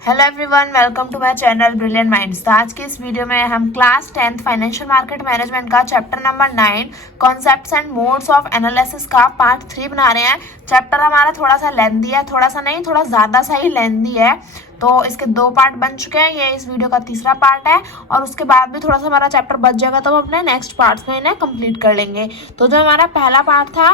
Hello everyone, welcome to my channel Brilliant Minds. तो आज के इस वीडियो में हम class 10th financial market management का chapter number 9 concepts and modes of analysis का पार्ट 3 बना रहे हैं। चैप्टर हमारा थोड़ा सा लेंदी है, थोड़ा सा नहीं, थोड़ा ज़्यादा सा ही लेंदी है। तो इसके 2 पार्ट बन चुके हैं, ये इस वीडियो का तीसरा पार्ट है और उसके बाद भी थोड़ा सा हमारा चैप्टर बच जाएगा तो हम अपने नेक्स्ट पार्ट्स में इन्हें कंप्लीट कर लेंगे। तो जो हमारा पहला पार्ट था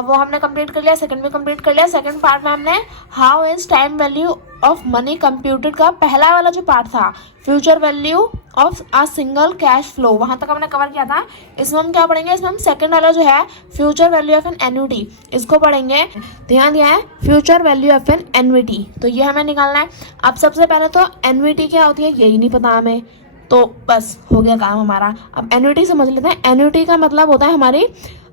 वो हमने कंप्लीट कर लिया, सेकंड भी कंप्लीट कर लिया। सेकंड पार्ट में हमने how is time value of money computed का पहला वाला जो पार्ट था, future value of a single cash flow, वहां तक हमने कवर किया था। इसमें हम क्या पढ़ेंगे, इसमें हम सेकंड वाला जो है future value of an annuity, इसको पढ़ेंगे। ध्यान दिया है, future value of an annuity, तो ये हमें निकालना है। अब सबसे पहले तो एन्युटी क्या होती है यही नहीं पता हमें, तो बस हो गया काम हमारा। अब एन्युटी समझ लेते हैं। एन्युटी का मतलब होता है हमारी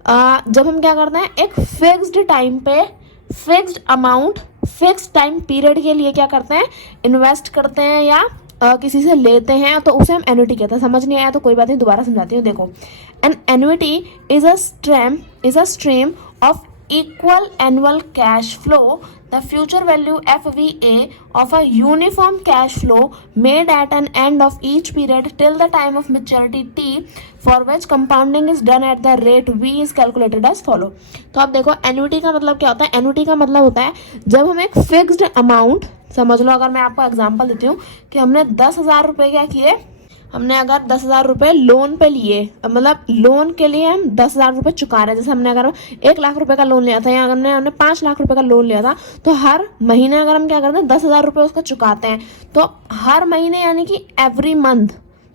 जब हम क्या करते हैं, एक फिक्स्ड टाइम पे fixed amount fixed time period के लिए क्या करते हैं, इन्वेस्ट करते हैं या किसी से लेते हैं, तो उसे हम एन्युटी कहते हैं। समझ नहीं आया तो कोई बात नहीं, दोबारा समझाती हूँ। देखो, an annuity is a stream of equal annual cash flow, the future value FVA of a uniform cash flow made at an end of each period till the time of maturity T, for which compounding is done at the rate V is calculated as follow। तो अब देखो, annuity का मतलब क्या होता है। Annuity का मतलब होता है जब हम एक फिक्स्ड अमाउंट, समझ लो, अगर मैं आपको एग्जांपल देती हूँ कि हमने 10,000 रुपये क्या किए, हमने अगर 10,000 रुपये लोन पे लिए, मतलब लोन के लिए हम 10,000 रुपये चुका रहे हैं। जैसे हमने अगर 1 लाख रुपए का लोन लिया था या हमने 5 लाख रुपए का लोन लिया था, तो हर महीने अगर हम क्या करते हैं 10,000 रुपये उसका चुकाते हैं, तो हर महीने यानी कि एवरी मंथ,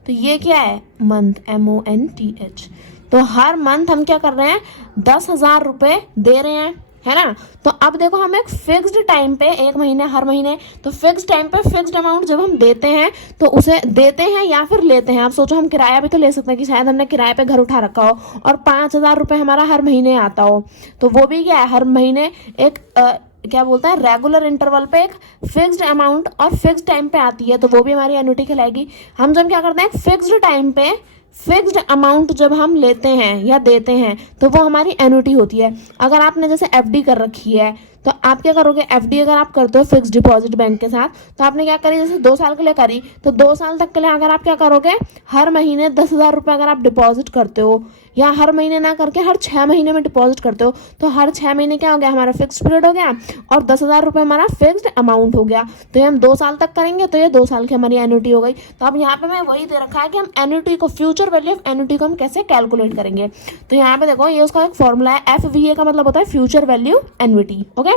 तो ये क्या है, मंथ, MONTH। तो हर मंथ हम क्या कर रहे हैं, 10,000 रुपये दे रहे हैं, है ना। तो अब देखो, हम एक फिक्स्ड टाइम पे, एक महीने, हर महीने, तो फिक्स्ड टाइम पे फिक्स्ड अमाउंट जब हम देते हैं तो उसे देते हैं या फिर लेते हैं। आप सोचो, हम किराया भी तो ले सकते हैं कि शायद हमने किराए पे घर उठा रखा हो और 5,000 रुपये हमारा हर महीने आता हो, तो वो भी क्या है, हर महीने एक क्या बोलता है, रेगुलर इंटरवल पे एक फिक्स्ड अमाउंट और फिक्स्ड टाइम पे आती है, तो वो भी हमारी एन्युटी कहलाएगी। हम जब क्या करते हैं, फिक्स्ड टाइम पे फिक्स्ड अमाउंट जब हम लेते हैं या देते हैं तो वो हमारी एन्युटी होती है। अगर आपने जैसे FD कर रखी है, तो आप क्या करोगे, FD अगर आप करते हो फिक्स्ड डिपॉजिट बैंक के साथ, तो आपने क्या करी, जैसे 2 साल के लिए करी, तो 2 साल तक के लिए अगर आप क्या करोगे, हर महीने 10,000 रुपये अगर आप डिपॉजिट करते हो, या हर महीने ना करके हर 6 महीने में डिपॉजिट करते हो, तो हर 6 महीने क्या हो गया, हमारा फिक्स पीरियड हो गया और 10,000 रुपये हमारा फिक्स्ड अमाउंट हो गया। तो ये हम 2 साल तक करेंगे, तो ये 2 साल की हमारी एन्युटी हो गई। तो अब यहाँ पे मैं वही दे रखा है कि हम एन्युटी को, फ्यूचर वैल्यू ऑफ एन्युटी को हम कैसे कैलकुलेट करेंगे। तो यहाँ पे देखो, ये उसका एक फॉर्मूला है, FVA का मतलब होता है फ्यूचर वैल्यू एन्युटी। ओके,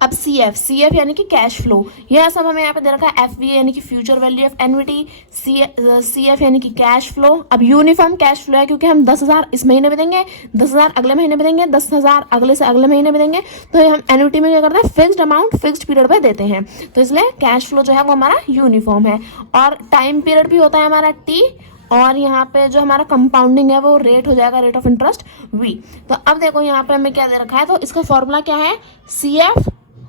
अब CF यानी कि कैश फ्लो, यह सब हमें यहाँ पे दे रखा है। FVA यानी कि future value of annuity, CF यानी कि कैश फ्लो। अब यूनिफॉर्म कैश फ्लो है क्योंकि हम 10,000 इस महीने में देंगे, 10,000 अगले महीने में देंगे, 10,000 अगले से अगले महीने में देंगे, तो हम एन्युटी में क्या करते हैं, फिक्स्ड अमाउंट फिक्स्ड पीरियड पे देते हैं, तो इसलिए कैश फ्लो जो है वो हमारा यूनिफॉर्म है। और टाइम पीरियड भी होता है हमारा T, और यहाँ पे जो हमारा कंपाउंडिंग है वो रेट हो जाएगा, रेट ऑफ इंटरेस्ट V। तो अब देखो, यहाँ पे हमें क्या दे रखा है, तो इसका फॉर्मूला क्या है, CF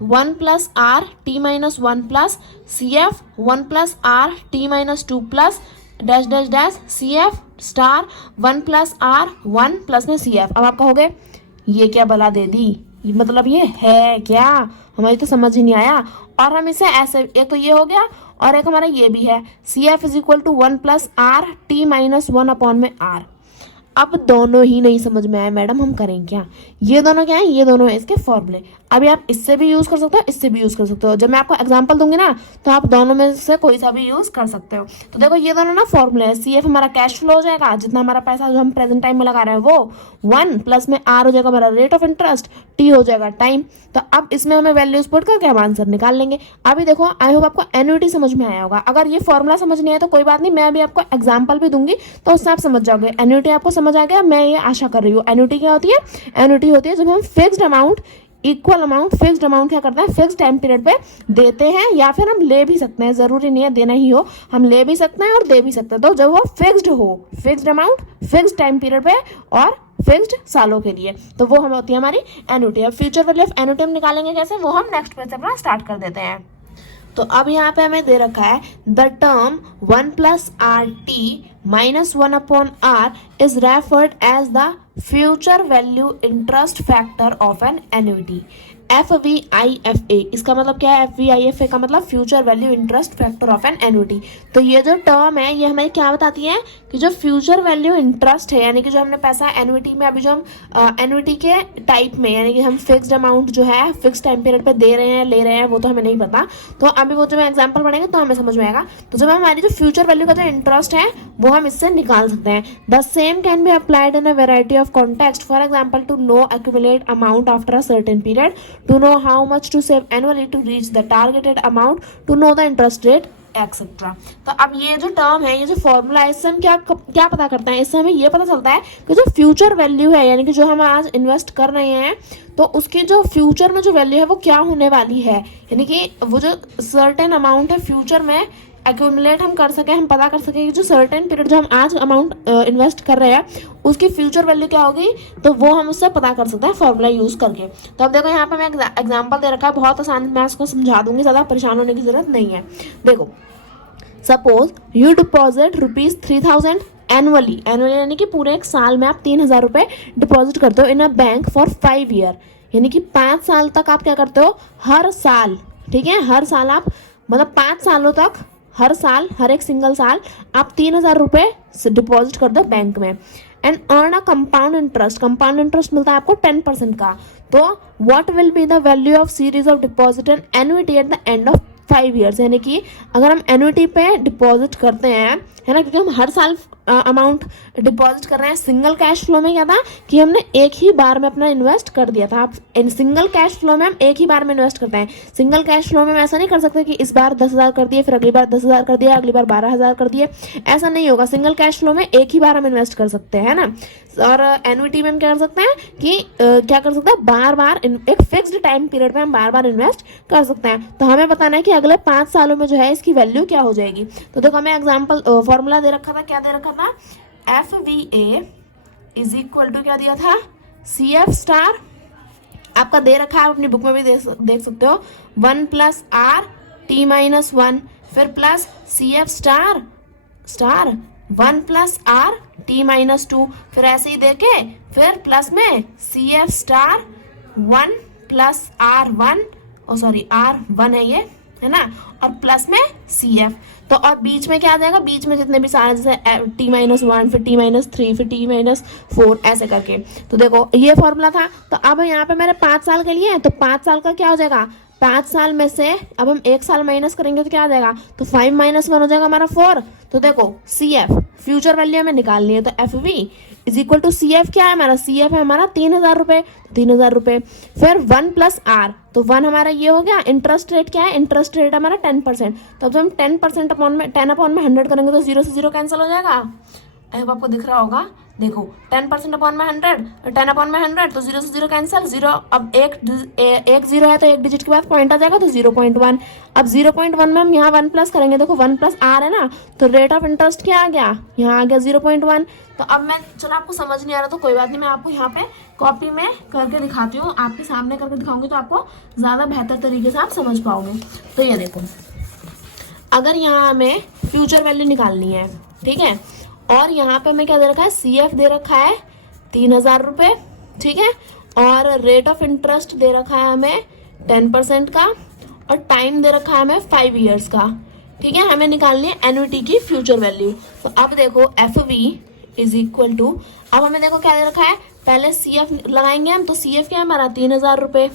1 + R T - 1 plus CF 1 + R T - 2 plus dash dash dash CF star 1 + R 1 plus में CF। अब आप कहोगे ये क्या बला दे दी, मतलब ये है क्या, हमारी तो समझ ही नहीं आया। और हम इसे ऐसे, एक तो ये हो गया और एक हमारा ये भी है, CF = 1 + R T - 1/R। अब दोनों ही नहीं समझ में आया मैडम, हम करें क्या, ये दोनों क्या है, ये दोनों है इसके फॉर्मूले। अभी आप इससे भी यूज कर सकते हो, इससे भी यूज कर सकते हो। जब मैं आपको एग्जांपल दूंगी ना, तो आप दोनों में से कोई सा भी यूज कर सकते हो। तो देखो, ये दोनों ना फॉर्मूले है। CF हमारा कैश फ्लो हो जाएगा, जितना हमारा पैसा जो हम प्रेजेंट टाइम में लगा रहे हैं वो 1 प्लस में R हो जाएगा हमारा रेट ऑफ इंटरेस्ट, T हो जाएगा टाइम। तो अब इसमें हमें वैल्यूज पुट करके हम आंसर निकाल लेंगे। अभी देखो, आई होप आपको एन्युटी समझ में आया होगा। अगर ये फॉर्मूला समझ नहीं आया तो कोई बात नहीं, मैं अभी आपको एग्जाम्पल भी दूंगी तो उससे आप समझ जाओगे। एन्युटी आपको समझ आ गया, मैं ये आशा कर रही हूँ। एन्युटी क्या होती है, एन्युटी होती है जब हम fixed amount, equal amount, fixed amount क्या करते हैं, फिक्स टाइम पीरियड पे देते हैं, या फिर हम ले भी सकते हैं, जरूरी नहीं है देना ही हो, हम ले भी सकते हैं और दे भी सकते हैं। तो जब वो फिक्स्ड हो, fixed amount fix time period पे और फिक्स्ड सालों के लिए, तो वो हम होती है हमारी एन्युटी। अब फ्यूचर वैल्यू ऑफ एन्युटी हम निकालेंगे कैसे, वो हम नेक्स्ट पेज से अपना स्टार्ट कर देते हैं। तो अब यहाँ पे हमें दे रखा है the term 1 + RT - 1/R is referred as the future value interest factor of an annuity. FVIFA इसका मतलब क्या है? FVIFA का मतलब future value interest factor of an annuity. तो ये जो टर्म है ये हमें क्या बताती है कि जो फ्यूचर वैल्यू इंटरेस्ट है, यानी कि जो हमने पैसा एन्युटी में, अभी जो हम एन्युटी के टाइप में, यानी कि हम फिक्स्ड अमाउंट जो है फिक्स टाइम पीरियड पे दे रहे हैं, ले रहे हैं, वो तो हमें नहीं पता। तो अभी वो जब एग्जाम्पल पढ़ेंगे तो हमें समझ में आएगा। तो जब हमारी जो फ्यूचर वैल्यू का जो इंटरेस्ट है वो हम इससे निकाल सकते हैं। The same can be applied in a variety of context. For example, to know accumulate amount after a certain period, to know how much to save annually to reach the targeted amount, to know the interest rate, etcetera. तो अब ये जो term है, ये जो formula है, इससे हम क्या पता करते हैं? इससे हमें ये पता चलता है कि जो फ्यूचर वैल्यू है, यानी कि जो हम आज इन्वेस्ट कर रहे हैं, तो उसकी जो फ्यूचर में जो वैल्यू है वो क्या होने वाली है, यानी कि वो जो सर्टेन अमाउंट है फ्यूचर में एक्यूमुलेट हम कर सके, हम पता कर सके कि जो सर्टेन पीरियड जो हम आज अमाउंट इन्वेस्ट कर रहे हैं उसकी फ्यूचर वैल्यू क्या होगी, तो वो हम उससे पता कर सकते हैं फॉर्मूला यूज करके। तो अब देखो यहाँ पे मैं एग्जांपल दे रखा है, बहुत आसान, मैं इसको समझा दूंगी, ज़्यादा परेशान होने की जरूरत नहीं है। देखो, सपोज यू डिपॉजिट ₹3000 एनुअली यानी कि पूरे एक साल में आप 3000 रुपये डिपॉजिट करते हो इन अ बैंक फॉर 5 ईयर, यानी कि 5 साल तक आप क्या करते हो? हर साल, ठीक है, हर साल आप मतलब 5 सालों तक हर साल, हर एक सिंगल साल आप 3000 रुपये डिपॉजिट कर दो बैंक में, and earn a compound interest. Compound interest मिलता है आपको 10% का। तो what will be the value of series of deposit and annuity at the end of 5 years, यानी कि अगर हम एन्युटी पे डिपॉजिट करते हैं, है ना, क्योंकि हम हर साल अमाउंट डिपॉजिट कर रहे हैं। सिंगल कैश फ्लो में क्या था कि हमने एक ही बार में अपना इन्वेस्ट कर दिया था। आप सिंगल कैश फ्लो में हम एक ही बार में इन्वेस्ट करते हैं। सिंगल कैश फ्लो में हम ऐसा नहीं कर सकते कि इस बार 10,000 कर दिए, फिर अगली बार 10,000 कर दिया, अगली बार 12,000 कर दिए, ऐसा नहीं होगा। सिंगल कैश फ्लो में एक ही बार हम इन्वेस्ट कर सकते हैं ना। और एन्युटी में हम क्या कर सकते हैं कि क्या कर सकते हैं, बार बार एक फिक्स्ड टाइम पीरियड में हम बार बार इन्वेस्ट कर सकते हैं। तो हमें बताना है कि अगले 5 सालों में जो है इसकी वैल्यू क्या हो जाएगी। तो देखो, हमें एग्जाम्पल फॉर्मूला दे रखा था, क्या दे रखा था? FVA इज इक्वल टू क्या दिया था? CF स्टार आपका दे रखा है, आप अपनी बुक में भी देख सकते हो, 1 + R T-1, फिर plus CF star 1 + R T-2, फिर ऐसे ही देके फिर प्लस में CF स्टार 1 + R1, R1 है ये, है ना, और प्लस में CF। तो और बीच में क्या आ जाएगा? बीच में जितने भी सारे, जैसे T-1, फिर T-3, फिर T-4, ऐसे करके। तो देखो, ये फॉर्मूला था। तो अब यहाँ पे मेरे 5 साल के लिए है, तो 5 साल का क्या हो जाएगा? 5 साल में से अब हम 1 साल माइनस करेंगे तो क्या आ जाएगा? तो 5 - 1 हो जाएगा हमारा 4। तो देखो, CF फ्यूचर वैल्यू हमें निकालनी है, तो FV is equal to CF क्या है हमारा? CF है हमारा 3000 रुपये, 3000 रुपये, फिर 1 + R, तो 1 हमारा ये हो गया। इंटरेस्ट रेट क्या है? इंटरेस्ट रेट हमारा 10%। तो जब हम 10% अपॉन में 100 करेंगे तो 0 से 0 कैंसिल हो जाएगा। अब आपको दिख रहा होगा, देखो 10% अपॉन में 100, 10 अपॉन में 100, तो 0 से 0 कैंसिल, 0। अब एक 0 है तो एक डिजिट के बाद पॉइंट आ जाएगा, तो 0.1। अब 0.1 में हम यहाँ 1 प्लस करेंगे, देखो 1 + R है ना, तो रेट ऑफ इंटरेस्ट क्या आ गया? यहाँ आ गया 0.1। तो अब मैं, चलो आपको समझ नहीं आ रहा तो कोई बात नहीं, मैं आपको यहाँ पे कॉपी में करके दिखाती हूँ, आपके सामने करके दिखाऊंगी तो आपको ज़्यादा बेहतर तरीके से आप समझ पाओगे। तो ये देखो, अगर यहाँ हमें फ्यूचर वैल्यू निकालनी है, ठीक है, और यहाँ पे हमें क्या दे रखा है? CF दे रखा है 3000 रुपये, ठीक है, और रेट ऑफ इंटरेस्ट दे रखा है हमें 10% का, और टाइम दे रखा है हमें 5 ईयर्स का, ठीक है। हमें निकालनी है एन्युटी की फ्यूचर वैल्यू। तो अब देखो, FV इज इक्वल टू, अब हमें देखो क्या दे रखा है, पहले CF लगाएंगे हम, तो CF क्या है हमारा? 3000 रुपये,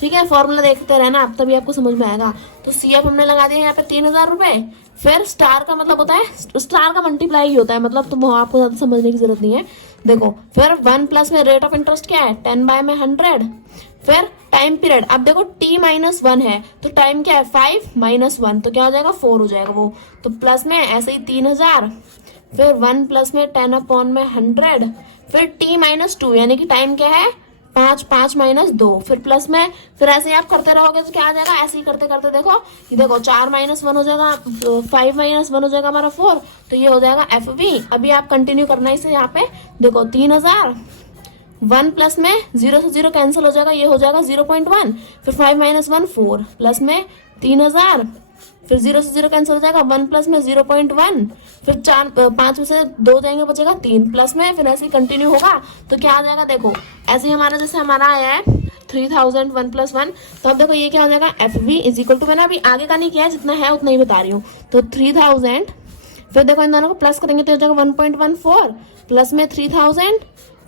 ठीक है। फॉर्मूला देखते रहना आप, तभी आपको समझ में आएगा। तो CF हमने लगा दिया यहाँ पे 3000 रुपये, फिर स्टार का मतलब होता है, स्टार का मल्टीप्लाई ही होता है, मतलब तो आपको ज़्यादा समझने की जरूरत नहीं है। देखो, फिर 1 प्लस में रेट ऑफ इंटरेस्ट क्या है? 10/100, फिर टाइम पीरियड। अब देखो T-1 है, तो टाइम क्या है? 5 - 1, तो क्या हो जाएगा? 4 हो जाएगा वो। तो प्लस में ऐसे ही 3000, फिर 1 प्लस में 10/100, फिर T-2, यानी कि टाइम क्या है? 5 - 2, फिर प्लस में, फिर ऐसे ही आप करते रहोगे तो क्या आ जाएगा? ऐसे ही करते करते देखो, ये देखो 4 - 1 हो जाएगा, 5 - 1 हो जाएगा हमारा 4, तो ये हो जाएगा FV। अभी आप कंटिन्यू करना इसे, यहाँ पे देखो 3000, 1 प्लस में 0 से 0 कैंसिल हो जाएगा, ये हो जाएगा 0.1, फिर 5 - 1 4, प्लस में 3000, फिर 0 से 0 कैंसिल हो जाएगा, 1 प्लस में 0.1, फिर 5 में से 2 जाएंगे, बचेगा 3 प्लस में, फिर ऐसे ही कंटिन्यू होगा। तो क्या आ जाएगा, देखो ऐसे ही हमारा जैसे हमारा आया है 3000 1 + 1, तो अब देखो ये क्या हो जाएगा, F V is equal to, मैंने अभी आगे का नहीं किया है, जितना है उतना ही बता रही हूँ। तो 3000, फिर देखो इन दोनों को प्लस करेंगे तो हो जाएगा 1.14 प्लस में 3000,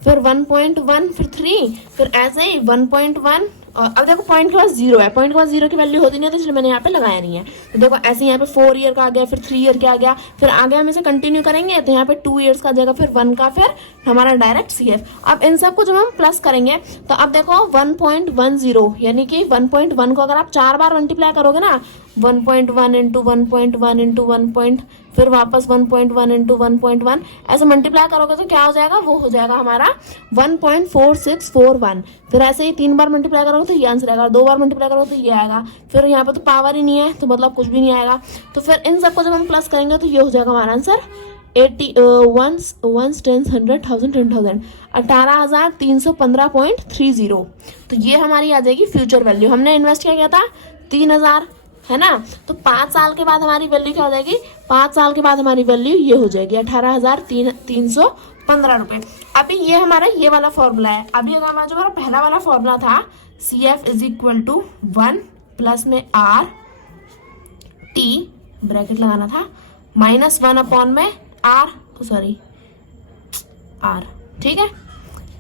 फिर 1.1, फिर 3, फिर ऐसे ही 1.1, और अब देखो पॉइंट के बाद 0 है, पॉइंट के बाद 0 की वैल्यू होती नहीं है, तो इसलिए मैंने यहाँ पे लगाया नहीं है। तो देखो ऐसे यहाँ पे 4 ईयर का आ गया, फिर 3 ईयर का आ गया, फिर आगे हम इसे कंटिन्यू करेंगे तो यहाँ पे 2 ईयर्स का आ जाएगा, फिर 1 का, फिर हमारा डायरेक्ट CF। अब इन सबको जब हम प्लस करेंगे तो अब देखो 1.10, यानी कि 1.1 को अगर आप 4 बार मल्टीप्लाई करोगे ना, 1.1 इंटू 1.1 इंटू 1, फिर वापस 1.1 इंटू 1.1 ऐसे मल्टीप्लाई करोगे तो क्या हो जाएगा, वो हो जाएगा हमारा 1.4641। फिर ऐसे ही 3 बार मल्टीप्लाई करोगे तो ये आंसर आएगा, 2 बार मल्टीप्लाई करोगे तो ये आएगा, फिर यहाँ पे तो पावर ही नहीं है तो मतलब कुछ भी नहीं आएगा। तो फिर इन सबको जब हम प्लस करेंगे तो ये हो जाएगा हमारा आंसर 80 1s 10 100 1000 10,000 18,315.30। तो ये हमारी आ जाएगी फ्यूचर वैल्यू। हमने इन्वेस्ट क्या किया था 3000, है ना। तो 5 साल के बाद हमारी वैल्यू क्या हो जाएगी, 5 साल के बाद हमारी वैल्यू ये हो जाएगी 18,315 रुपए। अभी ये हमारा ये वाला फॉर्मूला है। अभी अगर हमारा जो हमारा पहला वाला फॉर्मूला था CF is equal to 1 plus में R T ब्रैकेट लगाना था माइनस 1 अपॉन में R, ठीक है।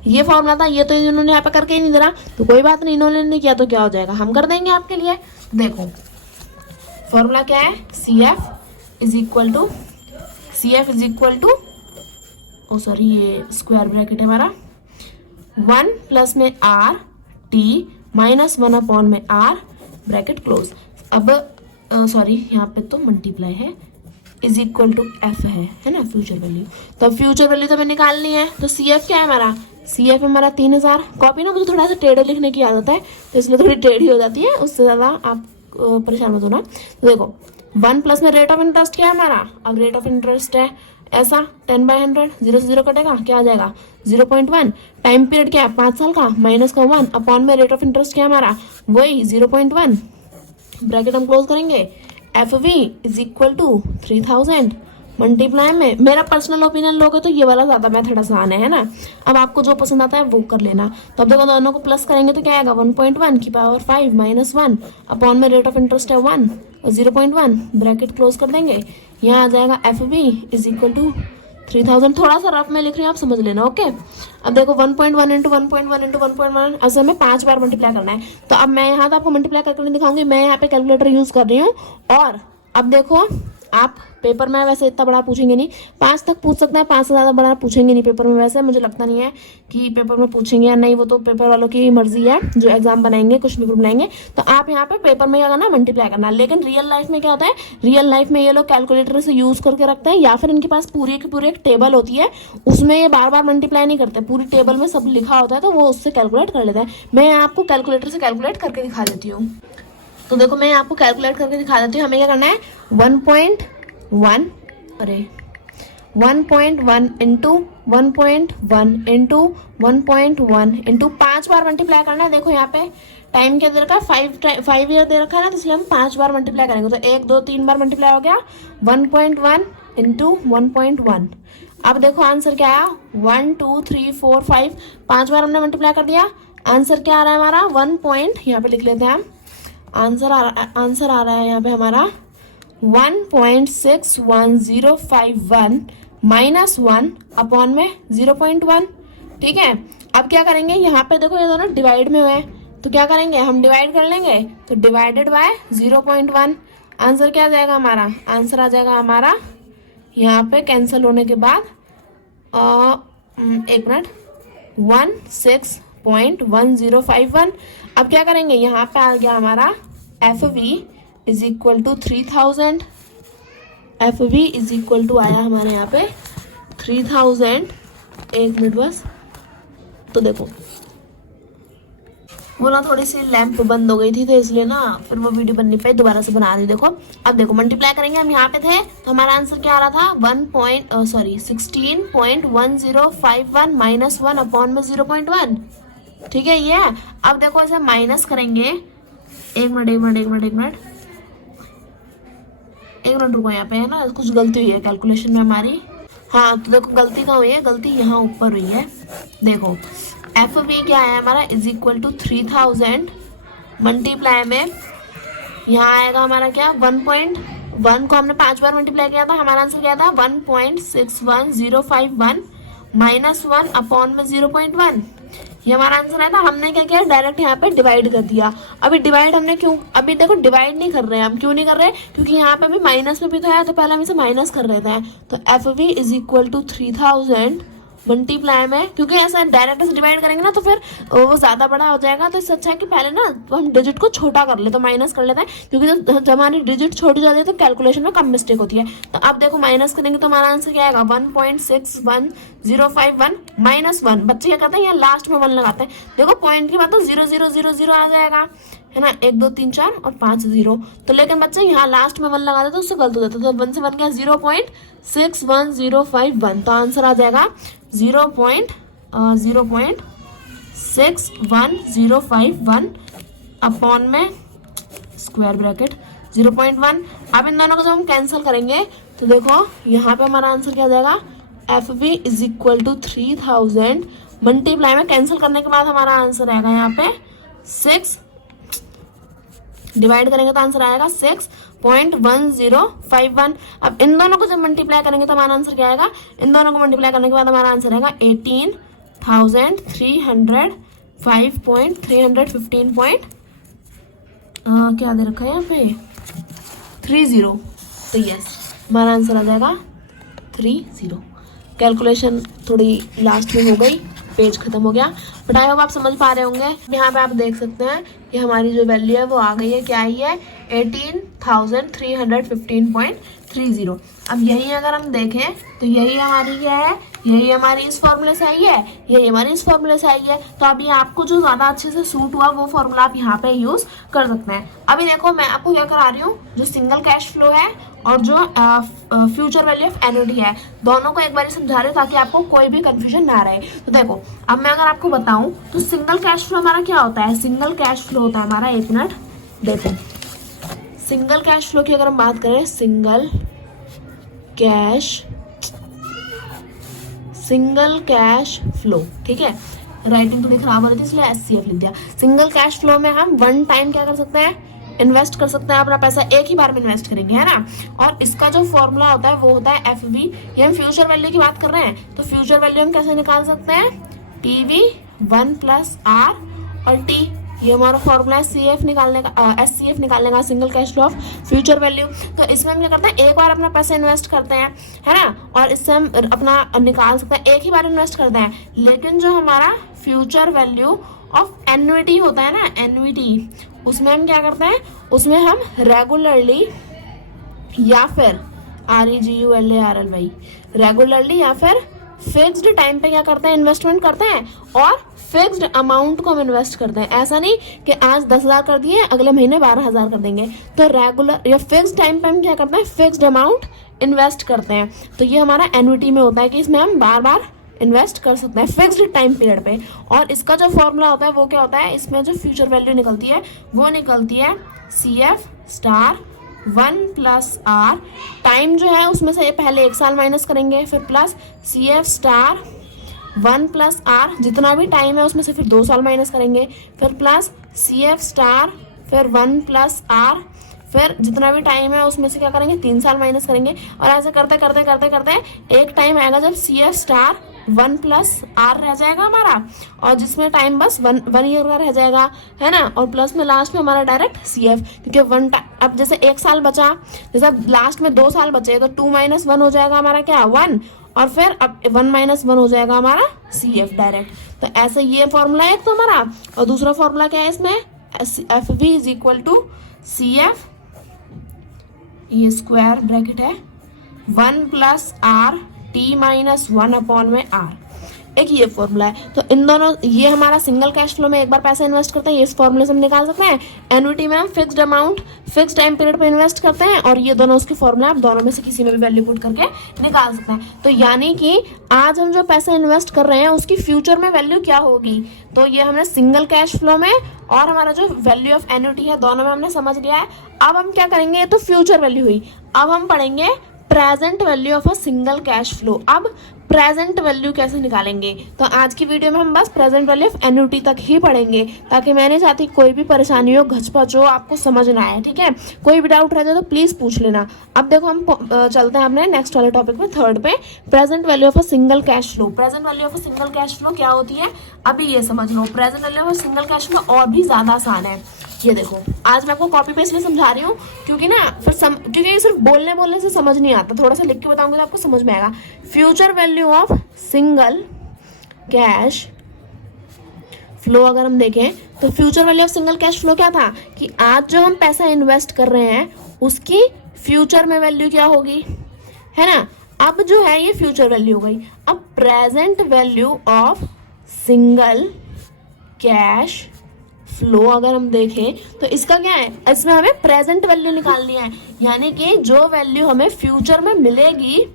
ये फॉर्मूला था, ये तो इन्होंने यहाँ पे करके ही नहीं दे रहा, तो कोई बात नहीं, इन्होंने नहीं किया तो क्या हो जाएगा, हम कर देंगे आपके लिए। देखो फॉर्मूला क्या है, CF इज इक्वल टू ये स्क्वायर ब्रैकेट है हमारा 1 प्लस में R T माइनस 1 अपॉन में R ब्रैकेट क्लोज। अब यहाँ पे तो मल्टीप्लाई है, इज इक्वल टू F है ना फ्यूचर वैल्यू। तो फ्यूचर वैल्यू तो हमें निकालनी है, तो CF क्या है हमारा, CF हमारा 3000। कॉपी ना मुझे थोड़ा सा टेढ़े लिखने की आदत है तो इसलिए थोड़ी टेढ़ी हो जाती है, उससे ज़्यादा आप परेशान मत होना। तो देखो 1 प्लस में रेट ऑफ इंटरेस्ट क्या है हमारा, अब रेट ऑफ इंटरेस्ट है ऐसा 10/100, 0 से 0 कटेगा, क्या आ जाएगा 0.1। टाइम पीरियड क्या है 5 साल का, माइनस का 1 अपॉन में रेट ऑफ इंटरेस्ट क्या है हमारा, वही 0.1, ब्रैकेट हम क्लोज करेंगे। FV is equal to 3000 multiply में, मेरा पर्सनल ओपिनियन लोगे तो ये वाला ज़्यादा मेथड आसान है ना। अब आपको जो पसंद आता है वो कर लेना। तो अब देखो दोनों को प्लस करेंगे तो क्या आएगा 1.1 की पावर 5 माइनस 1 अपॉन में रेट ऑफ इंटरेस्ट है 1 और 0.1 ब्रैकेट क्लोज कर देंगे। यहाँ आ जाएगा FV इज इक्वल टू 3000। थोड़ा सा रफ में लिख रही हूँ, आप समझ लेना, ओके। अब देखो 1.1 इंटू 1.1 इंटू 1.1 असल में 5 बार मल्टीप्लाई करना है। तो अब मैं यहाँ तो आपको मल्टीप्लाई करके दिखाऊंगी, मैं यहाँ पे कैलकुलेटर यूज कर रही हूँ। और अब देखो आप पेपर में वैसे इतना बड़ा पूछेंगे नहीं, 5 तक पूछ सकता है, 5 से ज़्यादा बड़ा पूछेंगे नहीं पेपर में। वैसे मुझे लगता नहीं है कि पेपर में पूछेंगे या नहीं, वो तो पेपर वालों की मर्जी है, जो एग्जाम बनाएंगे कुछ भी बनाएंगे। तो आप यहाँ पे पेपर में क्या करना, मल्टीप्लाई करना। लेकिन रियल लाइफ में क्या होता है, रियल लाइफ में ये लोग कैलकुलेटर से यूज करके रखते हैं, या फिर इनके पास पूरी की पूरी एक टेबल होती है, उसमें ये बार बार मल्टीप्लाई नहीं करते, पूरी टेबल में सब लिखा होता है, तो वो उससे कैलकुलेट कर लेते हैं। मैं आपको कैलकुलेटर से कैलकुलेट करके दिखा देती हूँ। तो देखो मैं आपको कैलकुलेट करके दिखा देती हूँ। हमें क्या करना है 1.1 इंटू 1.1 इंटू 1.1 इंटू 5 बार मल्टीप्लाई करना है। देखो यहाँ पे टाइम क्या दे रखा है, 5 ईयर दे रखा है ना, तो इसलिए हम 5 बार मल्टीप्लाई करेंगे। तो 1 2 3 बार मल्टीप्लाई हो गया 1.1 इंटू 1.1। अब देखो आंसर क्या आया 1 2 3 4 5, 5 बार हमने मल्टीप्लाई कर दिया। आंसर क्या आ रहा है हमारा 1 पॉइंट, यहाँ पे लिख लेते हैं हम, आंसर आ रहा है यहाँ पे हमारा 1.61051 माइनस 1 अपॉन में 0.1। ठीक है, अब क्या करेंगे, यहाँ पे देखो ये दोनों डिवाइड में हुए हैं, तो क्या करेंगे हम डिवाइड कर लेंगे, तो डिवाइडेड बाय 0.1। आंसर क्या आ जाएगा हमारा, आंसर आ जाएगा हमारा यहाँ पे कैंसिल होने के बाद 16.1051। अब क्या करेंगे, यहाँ पे आ गया हमारा FV is equal to 3000। FV is equal to आया हमारे यहाँ पे 3000। एक मिनट बस, तो देखो वो ना थोड़ी सी लैंप बंद हो गई थी, तो इसलिए ना फिर वो वीडियो बन नहीं पाई, दोबारा से बना रही। देखो अब देखो मल्टीप्लाई करेंगे, हम यहाँ पे थे तो हमारा आंसर क्या आ रहा था 16.1051 माइनस 1 अपॉन में 0.1। ठीक है, ये है। अब देखो ऐसे माइनस करेंगे, एक मिनट एक मिनट रुको, यहाँ पे है ना कुछ गलती हुई है कैलकुलेशन में हमारी। हाँ तो देखो गलती कहाँ हुई है, गलती यहाँ ऊपर हुई है। देखो एफ वी क्या है हमारा, इज इक्वल टू 3000 मल्टीप्लाई में यहाँ आएगा हमारा क्या 1.1 को हमने 5 बार मल्टीप्लाई किया था, हमारा आंसर क्या था 1.61051 माइनस 1 अपॉन में 0.1, ये हमारा आंसर है ना। हमने क्या किया, डायरेक्ट यहाँ पे डिवाइड कर दिया। अभी डिवाइड हमने क्यों, अभी देखो डिवाइड नहीं कर रहे हैं हम, क्यों नहीं कर रहे, क्योंकि यहाँ पे अभी माइनस में भी तो है, तो पहले हम इसे माइनस कर रहे थे। तो F V is equal to 3000 multiply में, क्योंकि ऐसा डायरेक्ट से डिवाइड करेंगे ना तो फिर वो ज्यादा बड़ा हो जाएगा, तो इससे अच्छा है कि पहले ना तो हम डिजिट को छोटा कर ले, तो माइनस कर लेते हैं, क्योंकि जब हमारी डिजिट छोटी जाती है तो कैलकुलेशन में कम मिस्टेक होती है। तो अब देखो माइनस करेंगे तो हमारा आंसर क्या आएगा 1.61051 माइनस 1। बच्चे क्या करते हैं, यहाँ लास्ट में 1 लगाते हैं। देखो पॉइंट की बात तो 0000 आ जाएगा, है ना, 1 2 3 4 और 5 0। तो लेकिन बच्चे यहाँ लास्ट में 1 लगा देते तो उससे गलत हो जाता है, तो 1 से 1 गया 0.61051, तो आंसर आ जाएगा 0.61051 अपॉन में स्क्वायर ब्रैकेट 0.1। अब इन दोनों को जब हम कैंसिल करेंगे तो देखो यहाँ पे हमारा आंसर क्या आ जाएगा, F V is equal to 3000 multiply में कैंसिल करने के बाद हमारा आंसर आएगा यहाँ पे 6, डिवाइड करेंगे तो आंसर आएगा 6.1051। अब इन दोनों को जब मल्टीप्लाई करेंगे तो हमारा आंसर क्या आएगा, इन दोनों को मल्टीप्लाई करने के बाद हमारा आंसर आएगा 18,305.315 क्या दे रखा है यहाँ पे 30। तो यस हमारा आंसर आ जाएगा 30। कैलकुलेशन थोड़ी लास्ट में हो गई, पेज खत्म हो गया, बट आई होप आप समझ पा रहे होंगे। यहाँ पे आप देख सकते हैं कि हमारी जो वैल्यू है वो आ गई है, क्या आई है 18,315.30। अब यही अगर हम देखें तो यही हमारी क्या है, यही हमारी इस फॉर्मूले से आई है, यही हमारी इस फॉर्मूले से आई है। तो अभी आपको जो ज़्यादा अच्छे से सूट हुआ वो फॉर्मूला आप यहाँ पे यूज़ कर सकते हैं। अभी देखो मैं आपको क्या करा रही हूँ, जो सिंगल कैश फ्लो है और जो फ्यूचर वैल्यू ऑफ एन्युटी है, दोनों को एक बार समझा रही हूँ ताकि आपको कोई भी कंफ्यूजन ना रहे। तो देखो अब मैं अगर आपको बताऊं तो सिंगल कैश फ्लो हमारा क्या होता है, सिंगल कैश फ्लो होता है हमारा, एक मिनट देखो, सिंगल कैश फ्लो की अगर हम बात करें, सिंगल कैश फ्लो, ठीक है, राइटिंग थोड़ी खराब हो रही थी इसलिए SCF लिख दिया। सिंगल कैश फ्लो में हम वन टाइम क्या कर सकते हैं, इन्वेस्ट कर सकते हैं, अपना पैसा एक ही बार में इन्वेस्ट करेंगे, है ना। और इसका जो फॉर्मूला होता है वो होता है एफ वी। ये हम फ्यूचर वैल्यू की बात कर रहे हैं, तो फ्यूचर वैल्यू हम कैसे निकाल सकते हैं, PV 1 + R और T, ये हमारा फॉर्मूला है CF निकालने का, SCF निकालने का, single cash flow of future value. तो इसमें हम क्या करते हैं, एक बार अपना पैसा इन्वेस्ट करते हैं, है ना, और इससे हम अपना निकाल सकते हैं, एक ही बार इन्वेस्ट करते हैं। लेकिन जो हमारा फ्यूचर वैल्यू ऑफ एन्युटी होता है ना, एन्युटी, उसमें हम क्या करते हैं, उसमें हम रेगुलरली या फिर REGULARLY रेगुलरली या फिर फिक्स्ड टाइम पे क्या करते हैं, इन्वेस्टमेंट करते हैं, और फिक्स्ड अमाउंट को हम इन्वेस्ट करते हैं। ऐसा नहीं कि आज 10,000 कर दिए अगले महीने 12,000 कर देंगे। तो रेगुलर या फिक्स्ड टाइम पे हम क्या करते हैं, फिक्स्ड अमाउंट इन्वेस्ट करते हैं। तो ये हमारा एन्युटी में होता है कि इसमें हम बार बार इन्वेस्ट कर सकते हैं फिक्स्ड टाइम पीरियड पे। और इसका जो फॉर्मूला होता है वो क्या होता है, इसमें जो फ्यूचर वैल्यू निकलती है वो निकलती है CF स्टार 1 + R, टाइम जो है उसमें से पहले 1 साल माइनस करेंगे, फिर प्लस CF स्टार 1 + R, जितना भी टाइम है उसमें से फिर 2 साल माइनस करेंगे, फिर प्लस CF स्टार फिर 1 + R, फिर जितना भी टाइम है उसमें से क्या करेंगे 3 साल माइनस करेंगे। और ऐसे करते करते करते करते एक टाइम आएगा जब CF स्टार 1 + R रह जाएगा हमारा, और जिसमें टाइम बस 1 ईयर का रह जाएगा, है ना, और प्लस में लास्ट में हमारा डायरेक्ट CF, क्योंकि अब जैसे 1 साल बचा, जैसे लास्ट में 2 साल बचे तो 2 - 1 हो जाएगा हमारा क्या 1, और फिर अब 1 - 1 हो जाएगा हमारा CF डायरेक्ट। तो ऐसे ये फॉर्मूला है एक तो हमारा, और दूसरा फॉर्मूला क्या है इसमें, FV is equal to CF, ये स्क्वायर ब्रैकेट है 1 + R T - 1 अपॉन में R। एक ये फॉर्मूला है। तो इन दोनों, ये हमारा सिंगल कैश फ्लो में एक बार पैसा इन्वेस्ट करते हैं, ये इस फॉर्मूले से हम निकाल सकते हैं। एन्युटी में हम fixed amount fix time period पे इन्वेस्ट करते हैं, और ये दोनों उसके फॉर्मूला, आप दोनों में से किसी में भी वैल्यू पुट करके निकाल सकते हैं। तो यानी कि आज हम जो पैसा इन्वेस्ट कर रहे हैं उसकी फ्यूचर में वैल्यू क्या होगी, तो ये हमने सिंगल कैश फ्लो में और हमारा जो वैल्यू ऑफ एन्युटी है दोनों में हमने समझ लिया है। अब हम क्या करेंगे, ये तो फ्यूचर वैल्यू हुई, अब हम पढ़ेंगे present value of a single cash flow. अब प्रेजेंट वैल्यू कैसे निकालेंगे, तो आज की वीडियो में हम बस प्रेजेंट वैल्यू ऑफ एन्युटी तक ही पढ़ेंगे, ताकि मैं नहीं चाहती कोई भी परेशानी हो, घचपच हो, आपको समझ ना आए, ठीक है। कोई भी डाउट रह जाए तो प्लीज पूछ लेना। अब देखो हम चलते हैं अपने नेक्स्ट वाले टॉपिक में, थर्ड पे, present value of a single cash flow. Present value of a single cash flow क्या होती है, अभी ये समझ लो। Present value of a single cash flow और भी ज्यादा आसान है। ये देखो, आज मैं आपको कॉपी पेस्ट में समझा रही हूँ, क्योंकि ना फिर क्योंकि ये सिर्फ बोलने से समझ नहीं आता, थोड़ा सा लिख के बताऊंगी तो आपको समझ में आएगा। Future value of single cash flow अगर हम देखें तो future value of single cash flow क्या था कि आज जो हम पैसा इन्वेस्ट कर रहे हैं उसकी फ्यूचर में वैल्यू क्या होगी, है ना। अब जो है ये फ्यूचर वैल्यू हो गई। अब present value of single cash flow अगर हम देखें तो इसका क्या है, इसमें हमें प्रेजेंट वैल्यू निकालनी है, यानी कि जो वैल्यू हमें फ्यूचर में मिलेगी,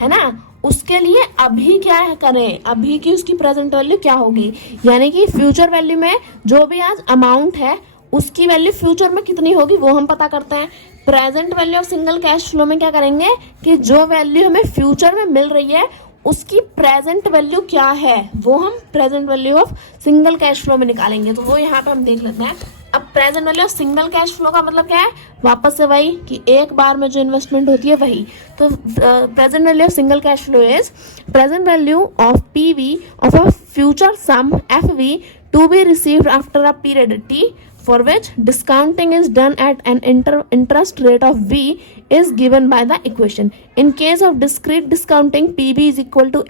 है ना, उसके लिए अभी क्या करें, अभी की उसकी प्रेजेंट वैल्यू क्या होगी। यानी कि फ्यूचर वैल्यू में जो भी आज अमाउंट है उसकी वैल्यू फ्यूचर में कितनी होगी वो हम पता करते हैं। Present value of single cash flow में क्या करेंगे कि जो वैल्यू हमें फ्यूचर में मिल रही है उसकी प्रेजेंट वैल्यू क्या है वो हम present value of single cash flow में निकालेंगे। तो वो यहाँ पे हम देख लेते हैं। अब present value of single cash flow का मतलब क्या है, वापस से वही कि एक बार में जो इन्वेस्टमेंट होती है वही। तो present value of single cash flow is present value of PV of a future sum FV to be received after a period T for which discounting is done at an interest rate of V is given by the equation. In case of discrete discounting, PV is equal to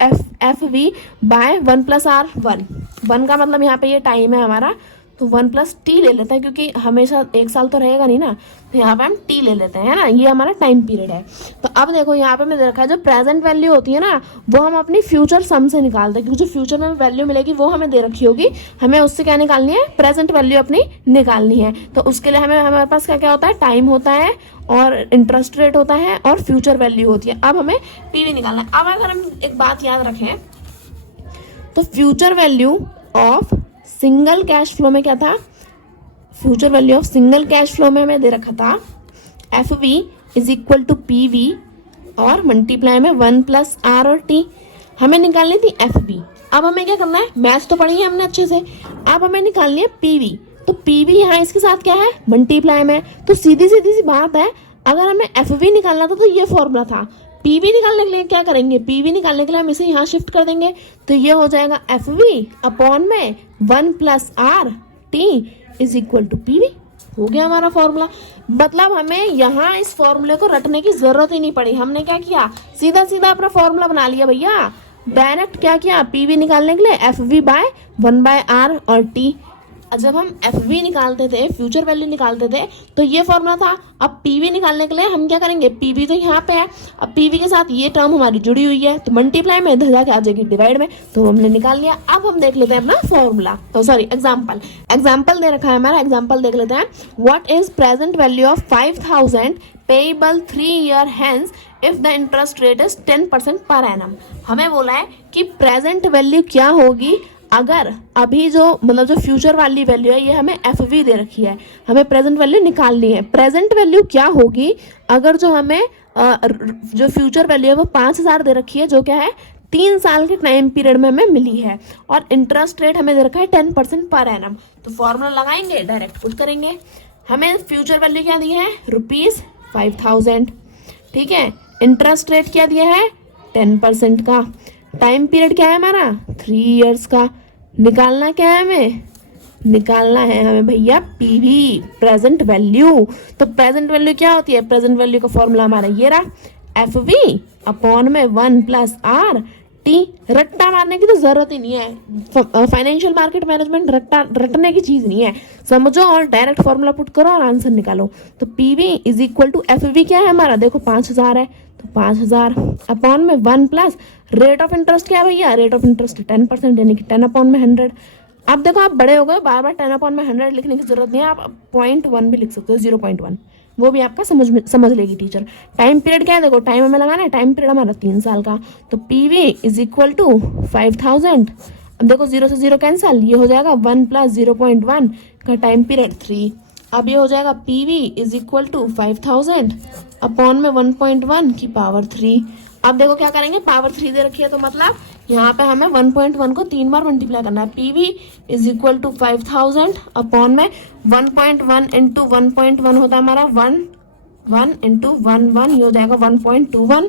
FV by 1 plus R 1. 1 का मतलब यहाँ पे ये time है हमारा, तो 1 plus T ले लेते हैं, क्योंकि हमेशा एक साल तो रहेगा नहीं ना, तो यहाँ पे हम टी ले लेते हैं, है ना। ये हमारा टाइम पीरियड है। तो अब देखो यहाँ पे मैंने रखा है जो प्रेजेंट वैल्यू होती है ना वो हम अपनी फ्यूचर सम से निकालते हैं, क्योंकि जो फ्यूचर में वैल्यू मिलेगी वो हमें दे रखी होगी, हमें उससे क्या निकालनी है, प्रेजेंट वैल्यू अपनी निकालनी है। तो उसके लिए हमारे पास क्या क्या होता है, टाइम होता है और इंटरेस्ट रेट होता है और फ्यूचर वैल्यू होती है। अब हमें पीवी निकालना है। अब अगर हम एक बात याद रखें तो future value of single cash flow में क्या था, future value of single cash flow में हमें दे रखा था F V is equal to P V और मल्टीप्लाई में 1 प्लस आर और टी। हमें निकालनी थी एफ वी। अब हमें क्या करना है, मैथ्स तो पढ़ी है हमने अच्छे से, अब हमें निकालनी है पी वी। तो पी वी यहाँ इसके साथ क्या है, मल्टीप्लाई में। तो सीधी सी बात है, अगर हमें एफ वी निकालना था तो ये फॉर्मूला था। पीवी निकालने के लिए क्या करेंगे, पीवी निकालने के लिए हम इसे यहाँ शिफ्ट कर देंगे, तो ये हो जाएगा एफ वी अपॉन में 1 plus R T is equal to PV. हो गया हमारा फॉर्मूला। मतलब हमें यहाँ इस फॉर्मूले को रटने की जरूरत ही नहीं पड़ी। हमने क्या किया, सीधा सीधा अपना फॉर्मूला बना लिया भैया। डायरेक्ट क्या किया, पीवी निकालने के लिए F V by 1 by R और टी। जब हम एफ वी निकालते थे, फ्यूचर वैल्यू निकालते थे, तो ये फॉर्मूला था। अब पीवी निकालने के लिए हम क्या करेंगे, पीवी तो यहाँ पे है, अब पीवी के साथ ये टर्म हमारी जुड़ी हुई है, तो मल्टीप्लाई में इधर जाके आ जाएगी डिवाइड में, तो हमने निकाल लिया। अब हम देख लेते हैं अपना फॉर्मूला, तो सॉरी एग्जाम्पल दे रखा है हमारा। एग्जाम्पल देख लेते हैं। What is present value of 5000 payable 3 year hence if the interest rate is 10% per annum. हमें बोला है कि प्रेजेंट वैल्यू क्या होगी अगर अभी जो मतलब जो फ्यूचर वाली वैल्यू है ये हमें एफ वी दे रखी है, हमें प्रेजेंट वैल्यू निकालनी है। प्रेजेंट वैल्यू क्या होगी अगर जो हमें जो फ्यूचर वैल्यू है वो 5000 दे रखी है, जो क्या है 3 साल के टाइम पीरियड में हमें मिली है, और इंटरेस्ट रेट हमें दे रखा है 10% पर एनम। तो फॉर्मूला लगाएंगे, डायरेक्ट पुट करेंगे। हमें फ्यूचर वैल्यू क्या दी है, ₹5000, ठीक है। इंटरेस्ट रेट क्या दिया है, 10% का। टाइम पीरियड क्या है हमारा, 3 इयर्स का। निकालना क्या है हमें, निकालना है हमें भैया पीवी, प्रेजेंट वैल्यू। तो प्रेजेंट वैल्यू क्या होती है, प्रेजेंट वैल्यू का फॉर्मूला हमारा ये रहा, एफ वी अपॉन में 1 प्लस आर टी। रट्टा मारने की तो जरूरत ही नहीं है, फाइनेंशियल मार्केट मैनेजमेंट रटने की चीज नहीं है। समझो और डायरेक्ट फॉर्मूला पुट करो और आंसर निकालो। तो PV is equal to F V क्या है हमारा, देखो 5000 है, तो 5000 अपॉन में 1 प्लस रेट ऑफ इंटरेस्ट क्या है भैया, रेट ऑफ इंटरेस्ट 10% यानी कि 10 अपॉन में 100। अब देखो आप बड़े हो गए, बार बार 10 अपॉन में 100 लिखने की जरूरत नहीं है, आप 0.1 भी लिख सकते हो, 0.1, वो भी आपका समझ लेगी टीचर। टाइम पीरियड क्या है, देखो टाइम हमें लगाना है, टाइम पीरियड हमारा 3 साल का, तो PV इज इक्वल टू 5000। अब देखो 0 से 0 कैंसल, ये हो जाएगा 1 प्लस 0.1 का टाइम पीरियड 3। अब ये हो जाएगा PV is equal to 5000 upon में 1.1 की पावर 3। अब देखो क्या करेंगे, पावर 3 दे रखी है तो मतलब यहाँ पे हमें 1.1 को 3 बार मल्टीप्लाई करना है। PV is equal to 5000 upon में 1.1 इंटू 1.1 होता है हमारा 1 इंटू 1 ये हो जाएगा 1.21।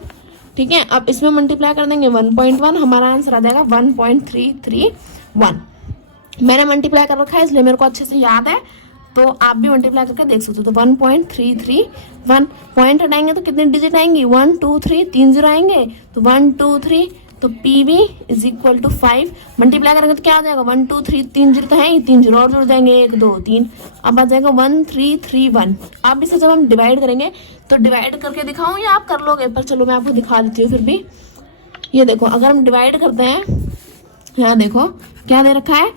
ठीक है, अब इसमें मल्टीप्लाई कर देंगे 1.1, हमारा आंसर आ जाएगा 1.331। मैंने मल्टीप्लाई कर रखा है इसलिए मेरे को अच्छे से याद है, तो आप भी मल्टीप्लाई करके देख सकते हो। तो 1.331 पॉइंट हटाएंगे तो कितने डिजिट आएंगी, 1 2 3 3 0 आएंगे, तो 1 2 3, तो PV is equal to 5 multiply करेंगे तो क्या हो जाएगा, 1 2 3 3 0 तो है ही, 3 0 और जुड़ जाएंगे, 1 2 3, अब आ जाएगा 1331। अब इसे जब हम डिवाइड करेंगे तो डिवाइड करके दिखाऊं या आप कर लोगे, पर चलो मैं आपको दिखा देती हूँ फिर भी। ये देखो अगर हम डिवाइड करते हैं, यहाँ देखो क्या दे रखा है,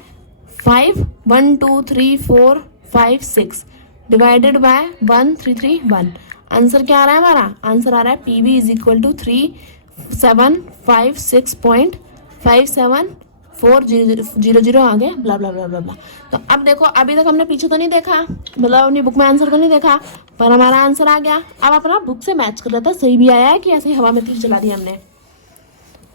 5 1 2 3 4 5 6 डिवाइडेड बाय 1331। आंसर क्या आ रहा है हमारा, आंसर आ रहा है PV इज इक्वल टू 3756.57400 आ गया, ब्ला ब्ला ब्ला ब्ला ब्ला। तो अब देखो अभी तक हमने पीछे तो नहीं देखा, मतलब अपनी बुक में आंसर तो नहीं देखा, पर हमारा आंसर आ गया। अब अपना बुक से मैच कर लेता, सही भी आया है कि ऐसे हवा में तीर चला दी हमने।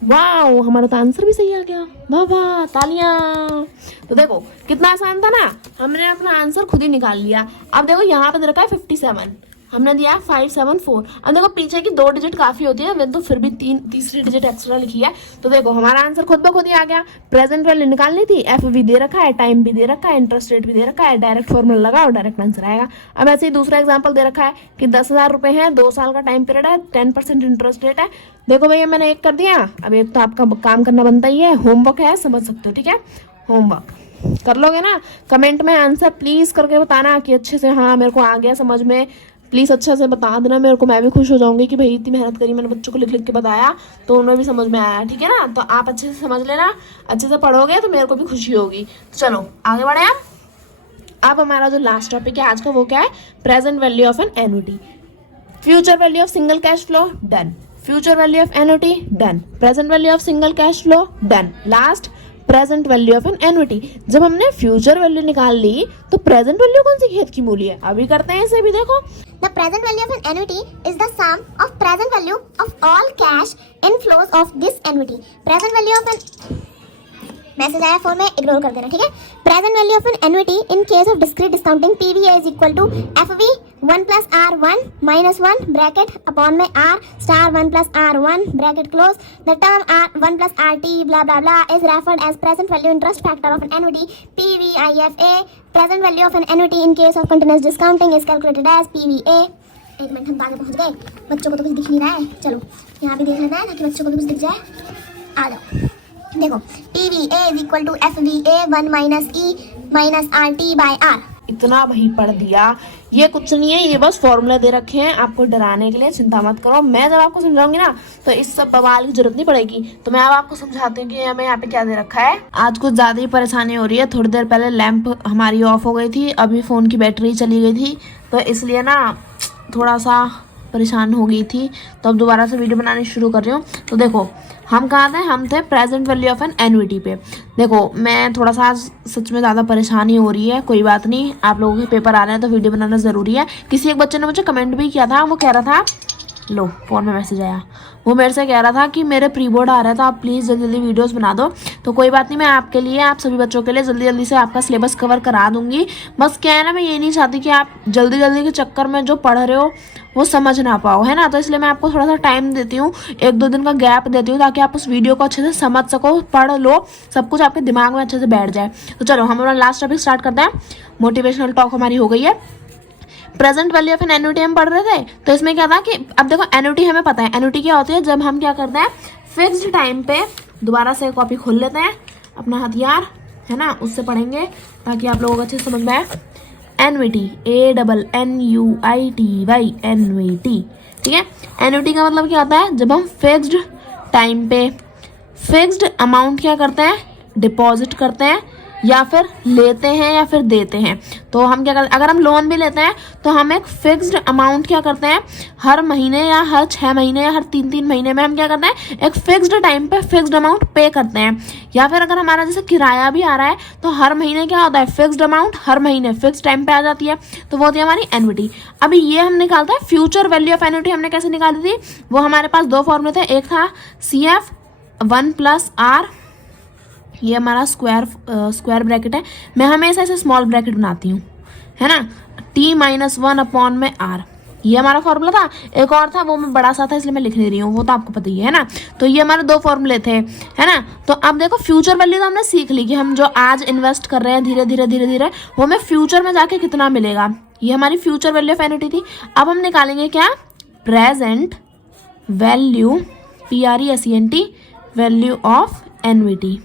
वाओ, हमारा तो आंसर भी सही आ गया, वाह वाह, तालियां। तो देखो कितना आसान था ना, हमने अपना आंसर खुद ही निकाल लिया। अब देखो यहाँ पे दे रखा है 57, हमने दिया 574। अब देखो पीछे की 2 डिजिट काफी होती है, मैंने तो फिर भी तीसरी डिजिट एक्स्ट्रा लिखी है। तो देखो हमारा आंसर खुद ब खुद ही आ गया। प्रेजेंट वैल्यू निकालनी थी, FV दे रखा है, टाइम भी दे रखा है, इंटरेस्ट रेट भी दे रखा है, डायरेक्ट फॉर्मूला लगाओ डायरेक्ट आंसर आएगा। अब ऐसे ही दूसरा एग्जाम्पल दे रखा है कि 10,000 रुपए है, 2 साल का टाइम पीरियड है, 10% इंटरेस्ट रेट है। देखो भैया मैंने एक कर दिया, अब एक तो आपका काम करना बनता ही है, होमवर्क है, समझ सकते हो। ठीक है, होमवर्क कर लोगे ना, कमेंट में आंसर प्लीज करके बताना कि अच्छे से हाँ मेरे को आ गया समझ में, प्लीज अच्छा से बता देना मेरे को, मैं भी खुश हो जाऊंगी कि भाई इतनी मेहनत करी मैंने, बच्चों को लिख लिख के बताया तो उन्हें भी समझ में आया। ठीक है ना, तो आप अच्छे से समझ लेना, अच्छे से पढ़ोगे तो मेरे को भी खुशी होगी। तो चलो आगे बढ़े आप। अब हमारा जो लास्ट टॉपिक है आज का वो क्या है, present value of an annuity. Future value of single cash flow done, future value of annuity done, present value of single cash flow done, last present value of an annuity. जब हमने future value निकाल ली तो present value कौन सी खेत की मूली है, अभी करते हैं इसे भी। देखो The present value of an annuity is the sum of present value of all cash inflows of this annuity. Present value of an message आया फोन में, इग्नोर कर देना। ठीक है, present value of an annuity in case of discrete discounting PVA is equal to FV 1 plus R1 minus 1 bracket upon में R star 1 plus R1 bracket close. The term R1 plus RT blah blah blah is referred as present value interest factor of an annuity PVIFA। Present value of an annuity in case of continuous discounting is calculated as PVA। एक minute, हम आगे पहुंच गए, बच्चों को तो कुछ दिख नहीं रहा है, चलो यहाँ भी देख लेना है ताकि बच्चों को भी कुछ दिख जाए। आ जाओ, देखो PVA is equal to FVA 1 minus E minus RT by R। इतना वही पढ़ दिया, ये कुछ नहीं है, ये बस फॉर्मूला दे रखे हैं आपको डराने के लिए, चिंता मत करो। मैं जब आपको समझाऊंगी ना तो इस सब बवाल की जरूरत नहीं पड़ेगी। तो मैं अब आपको समझाती हूँ कि हमें यहाँ पे क्या दे रखा है। आज कुछ ज्यादा ही परेशानी हो रही है, थोड़ी देर पहले लैंप हमारी ऑफ हो गई थी, अभी फोन की बैटरी चली गई थी, तो इसलिए ना थोड़ा सा परेशान हो गई थी, तो अब दोबारा से वीडियो बनानी शुरू कर रही हूँ। तो देखो हम कहाँ थे, हम थे present value of an annuity पे। देखो मैं थोड़ा सा सच में ज़्यादा परेशानी हो रही है, कोई बात नहीं, आप लोगों के पेपर आ रहे हैं तो वीडियो बनाना ज़रूरी है। किसी एक बच्चे ने मुझे कमेंट भी किया था, वो कह रहा था, लो फ़ोन में मैसेज आया, वो मेरे से कह रहा था कि मेरे प्री बोर्ड आ रहा है तो आप प्लीज़ जल्दी जल्दी वीडियोस बना दो। तो कोई बात नहीं, मैं आपके लिए, आप सभी बच्चों के लिए जल्दी जल्दी से आपका सिलेबस कवर करा दूंगी। बस क्या है ना, मैं ये नहीं चाहती कि आप जल्दी जल्दी के चक्कर में जो पढ़ रहे हो वो समझ ना पाओ, है ना। तो इसलिए मैं आपको थोड़ा सा टाइम देती हूँ, 1-2 दिन का गैप देती हूँ, ताकि आप उस वीडियो को अच्छे से समझ सको, पढ़ लो, सब कुछ आपके दिमाग में अच्छे से बैठ जाए। तो चलो हम अपना लास्ट टॉपिक स्टार्ट करते हैं। मोटिवेशनल टॉक हमारी हो गई है। Present value of an annuity हम पढ़ रहे थे, तो इसमें क्या था कि अब देखो एन्युटी हमें पता है, एन्युटी क्या होती है, जब हम क्या करते हैं फिक्स्ड टाइम पे, दोबारा से कॉपी खोल लेते हैं अपना हथियार, है ना, उससे पढ़ेंगे ताकि आप लोगों को अच्छे से समझ में आए। एन्युटी ANNUITY एन्युटी, ठीक है। एन्युटी का मतलब क्या होता है, जब हम फिक्स्ड टाइम पे फिक्स्ड अमाउंट क्या करते हैं, डिपॉजिट करते हैं या फिर लेते हैं या फिर देते हैं। तो हम क्या करते हैं, अगर हम लोन भी लेते हैं तो हम एक फिक्स्ड अमाउंट क्या करते हैं, हर महीने या हर 6 महीने या हर 3-3 महीने में हम क्या करते हैं, एक फिक्स्ड टाइम पे फिक्स्ड अमाउंट पे करते हैं। या फिर अगर हमारा जैसे किराया भी आ रहा है तो हर महीने क्या होता है, फिक्स्ड अमाउंट हर महीने फिक्स टाइम पे आ जाती है, तो वो होती है हमारी एन्युटी। अभी ये हम निकालते हैं फ्यूचर वैल्यू ऑफ एन्युटी। हमने कैसे निकाली थी, वो हमारे पास 2 फॉर्मूले थे, एक था CF 1+R, ये हमारा स्क्वायर ब्रैकेट है, मैं हमेशा ऐसे स्मॉल ब्रैकेट बनाती हूँ, है ना, T-1/R, ये हमारा फॉर्मूला था। एक और था, वो मैं बड़ा सा था इसलिए मैं लिख नहीं रही हूँ, वो तो आपको पता ही है ना। तो ये हमारे 2 फॉर्मूले थे, है ना। तो अब देखो फ्यूचर वैल्यू तो हमने सीख ली कि हम जो आज इन्वेस्ट कर रहे हैं धीरे धीरे वो हमें फ्यूचर में जाके कितना मिलेगा, ये हमारी फ्यूचर वैल्यू ऑफ एन्युटी थी। अब हम निकालेंगे क्या, present value, PRESENT value of annuity,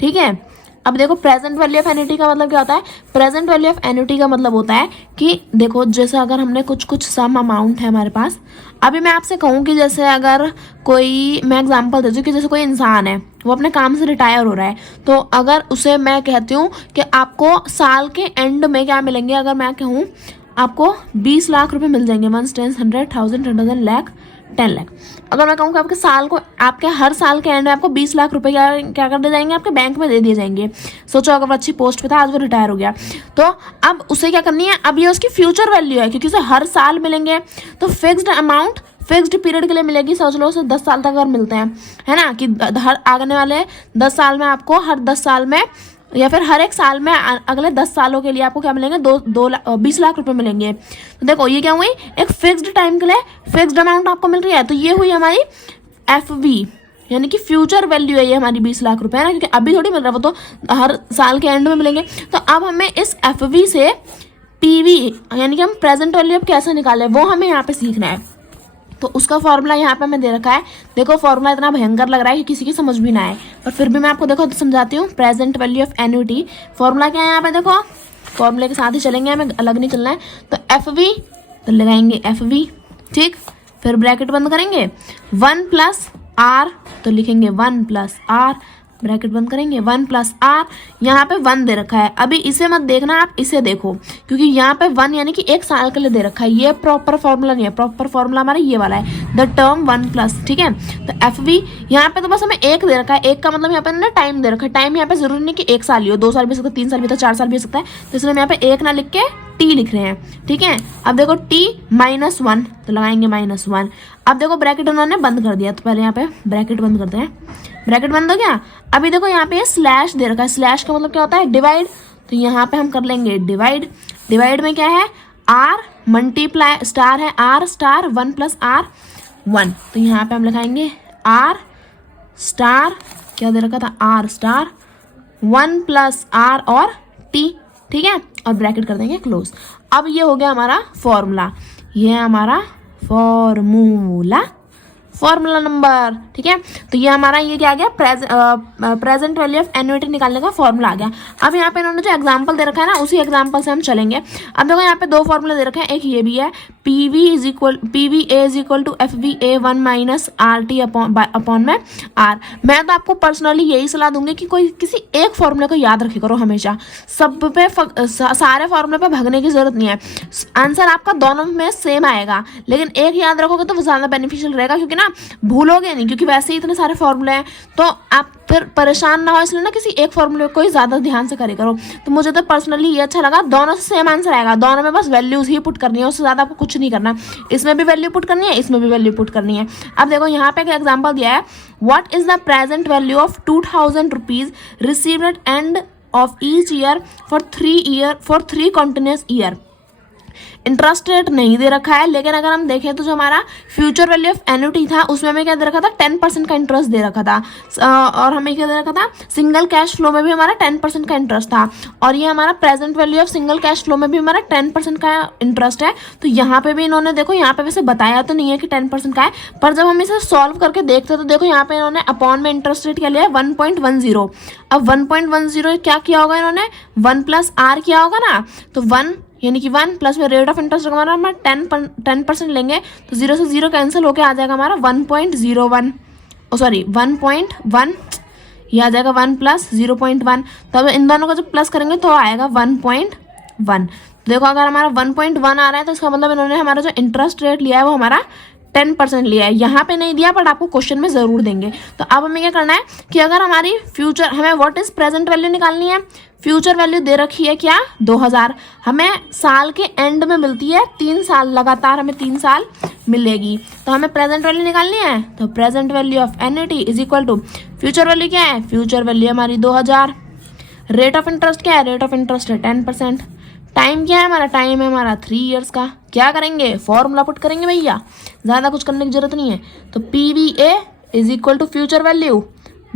ठीक है। अब देखो प्रेजेंट वैल्यू ऑफ एन्युटी का मतलब क्या होता है, प्रेजेंट वैल्यू ऑफ एन्युटी का मतलब होता है कि देखो जैसे अगर हमने कुछ सम अमाउंट है हमारे पास, अभी मैं आपसे कहूँ कि जैसे अगर कोई, मैं एग्जांपल देती हूँ कि जैसे कोई इंसान है, वो अपने काम से रिटायर हो रहा है, तो अगर उसे मैं कहती हूँ कि आपको साल के एंड में क्या मिलेंगे, अगर मैं कहूँ आपको 20 लाख रुपए मिल जाएंगे, 1, 10, 100, 1000, 10,000, लाख, 10 लाख। अगर मैं कहूँ कि आपके साल को, आपके हर साल के एंड में आपको 20 लाख रुपए क्या कर दिए जाएंगे, आपके बैंक में दे दिए जाएंगे। सोचो अगर वो अच्छी पोस्ट पे था, आज वो रिटायर हो गया, तो अब उसे क्या करनी है, अब ये उसकी फ्यूचर वैल्यू है क्योंकि उसे हर साल मिलेंगे, तो फिक्स्ड अमाउंट फिक्स्ड पीरियड के लिए मिलेगी। सोच लो उसे 10 साल तक अगर मिलते हैं, है ना, कि हर आने वाले 10 साल में आपको, हर 10 साल में या फिर हर एक साल में अगले 10 सालों के लिए आपको क्या मिलेंगे, 20 लाख रुपए मिलेंगे। तो देखो ये क्या हुई, एक फिक्स्ड टाइम के लिए फिक्स्ड अमाउंट आपको मिल रही है, तो ये हुई हमारी FV, यानी कि फ्यूचर वैल्यू है ये हमारी 20 लाख रुपए, है ना, क्योंकि अभी थोड़ी मिल रहा है, वो तो हर साल के एंड में मिलेंगे। तो अब हमें इस FV से PV यानी कि हम प्रेजेंट वैल्यू अब कैसे निकालें, वो हमें यहाँ पे सीखना है। तो उसका फॉर्मूला यहाँ पे मैं दे रखा है। देखो फॉर्मूला इतना भयंकर लग रहा है कि किसी की समझ भी ना आए, पर फिर भी मैं आपको देखो समझाती हूँ। Present value of annuity, formula क्या है यहाँ पे, देखो फॉर्मूले के साथ ही चलेंगे, हमें अलग नहीं चलना है। तो FV तो लगाएंगे FV, ठीक, फिर ब्रैकेट बंद करेंगे, 1+R तो लिखेंगे 1+R, ब्रैकेट बंद करेंगे, 1+R, यहाँ पे 1 दे रखा है। अभी इसे मत देखना, आप इसे देखो, क्योंकि यहाँ पे 1 यानी कि 1 साल के लिए दे रखा है, ये प्रॉपर फॉर्मूला नहीं है। प्रॉपर फॉर्मूला हमारा ये वाला है, द टर्म 1+, ठीक है। तो FV यहाँ पे तो बस हमें 1 दे रखा है, 1 का मतलब यहाँ पे ना टाइम दे रखा है। टाइम यहाँ पे जरूरी नहीं कि 1 साल ही हो, 2 साल भी हो सकता है, 3 साल भी हो सकता है, 4 साल भी हो सकता है, तो इसलिए हम यहाँ पे 1 ना लिख के T लिख रहे हैं, ठीक है। अब देखो T-1 तो लगाएंगे -1। अब देखो ब्रैकेट उन्होंने बंद कर दिया, तो पहले यहाँ पे ब्रैकेट बंद करते हैं, ब्रैकेट बंद हो गया। अभी देखो यहाँ पे स्लैश दे रखा है, स्लैश का मतलब क्या होता है, डिवाइड, तो यहाँ पे हम कर लेंगे डिवाइड। डिवाइड में क्या है, R मल्टीप्लाई स्टार है, R स्टार 1+R 1, तो यहाँ पे हम लिखाएंगे R स्टार, क्या दे रखा था, R स्टार 1+R और T, ठीक है, और ब्रैकेट कर देंगे क्लोज। अब ये हो गया हमारा फॉर्मूला, ये है हमारा फॉर्मूला नंबर, ठीक है। तो ये हमारा ये क्या आ गया, प्रेजेंट वैल्यू ऑफ एन्युटी निकालने का फॉर्मूला आ गया। अब यहाँ पे इन्होंने जो एग्जांपल दे रखा है ना, उसी एग्जांपल से हम चलेंगे। अब देखो यहाँ पे 2 फॉर्मूले दे रखे हैं, एक ये भी है, PVA = FVA1 - RT अपॉन में R। मैं तो आपको पर्सनली यही सलाह दूंगी कि कोई किसी एक फॉर्मूले को याद रखे करो हमेशा, सब पे सारे फॉर्मूले पे भागने की जरूरत नहीं है। आंसर आपका दोनों में सेम आएगा, लेकिन एक याद रखोगे तो वो ज़्यादा बेनिफिशियल रहेगा, क्योंकि ना भूलोगे नहीं, क्योंकि वैसे ही इतने सारे फॉर्मूले हैं, तो आप फिर परेशान ना हो, इसलिए ना किसी एक फॉर्मूले को ही ज़्यादा ध्यान से करे करो। तो मुझे तो पर्सनली ये अच्छा लगा, दोनों से सेम आंसर आएगा, दोनों में बस वैल्यूज ही पुट करनी है, उससे ज़्यादा आपको कुछ नहीं करना। इसमें भी वैल्यू पुट करनी है, इसमें भी वैल्यू पुट करनी है। अब देखो यहाँ पे एक एग्जाम्पल दिया है, what is the present value of 2000 rupees received at end of each year for 3 continuous year. Interest rate नहीं दे रखा है, लेकिन अगर हम देखें तो जो हमारा फ्यूचर वैल्यू ऑफ एन्युटी था उसमें हमें क्या दे रखा था, 10% का इंटरेस्ट दे रखा था, और हमें क्या दे रखा था, सिंगल कैश फ्लो में भी हमारा 10% का इंटरेस्ट था, और ये हमारा present value of single cash flow में भी हमारा 10% का इंटरेस्ट है। तो यहाँ पे भी इन्होंने देखो, यहाँ पे वैसे बताया तो नहीं है कि 10% का है, पर जब हम इसे सॉल्व करके देखते तो देखो यहाँ पे इन्होंने अपॉन में इंटरेस्ट रेट क्या लिया है, 1.10। अब 1.10 क्या किया होगा इन्होंने, 1+R किया होगा ना, तो 1 यानी कि 1 प्लस में रेट ऑफ इंटरेस्ट हमारा 10% लेंगे तो 0 से 0 कैंसिल होके आ जाएगा हमारा 1.01 सॉरी 1.1, ये आ जाएगा 1 प्लस 0.1। तो अब इन दोनों को जब प्लस करेंगे तो आएगा 1.1। देखो अगर हमारा 1.1 आ रहा है तो इसका मतलब इन्होंने हमारा जो इंटरेस्ट रेट लिया है वो हमारा 10% लिया है। यहाँ पे नहीं दिया बट आपको क्वेश्चन में जरूर देंगे। तो अब हमें क्या करना है कि अगर हमारी फ्यूचर हमें व्हाट इज प्रेजेंट वैल्यू निकालनी है, फ्यूचर वैल्यू दे रखी है क्या 2000, हमें साल के एंड में मिलती है 3 साल लगातार, हमें 3 साल मिलेगी। तो हमें प्रेजेंट वैल्यू निकालनी है तो present value of annuity is equal to future value क्या है, फ्यूचर वैल्यू हमारी 2000, रेट ऑफ इंटरेस्ट क्या है, रेट ऑफ इंटरेस्ट है 10%, टाइम क्या है हमारा, टाइम है हमारा 3 इयर्स का। क्या करेंगे, फॉर्मूला पुट करेंगे भैया, ज़्यादा कुछ करने की जरूरत नहीं है। तो PVA is equal to future value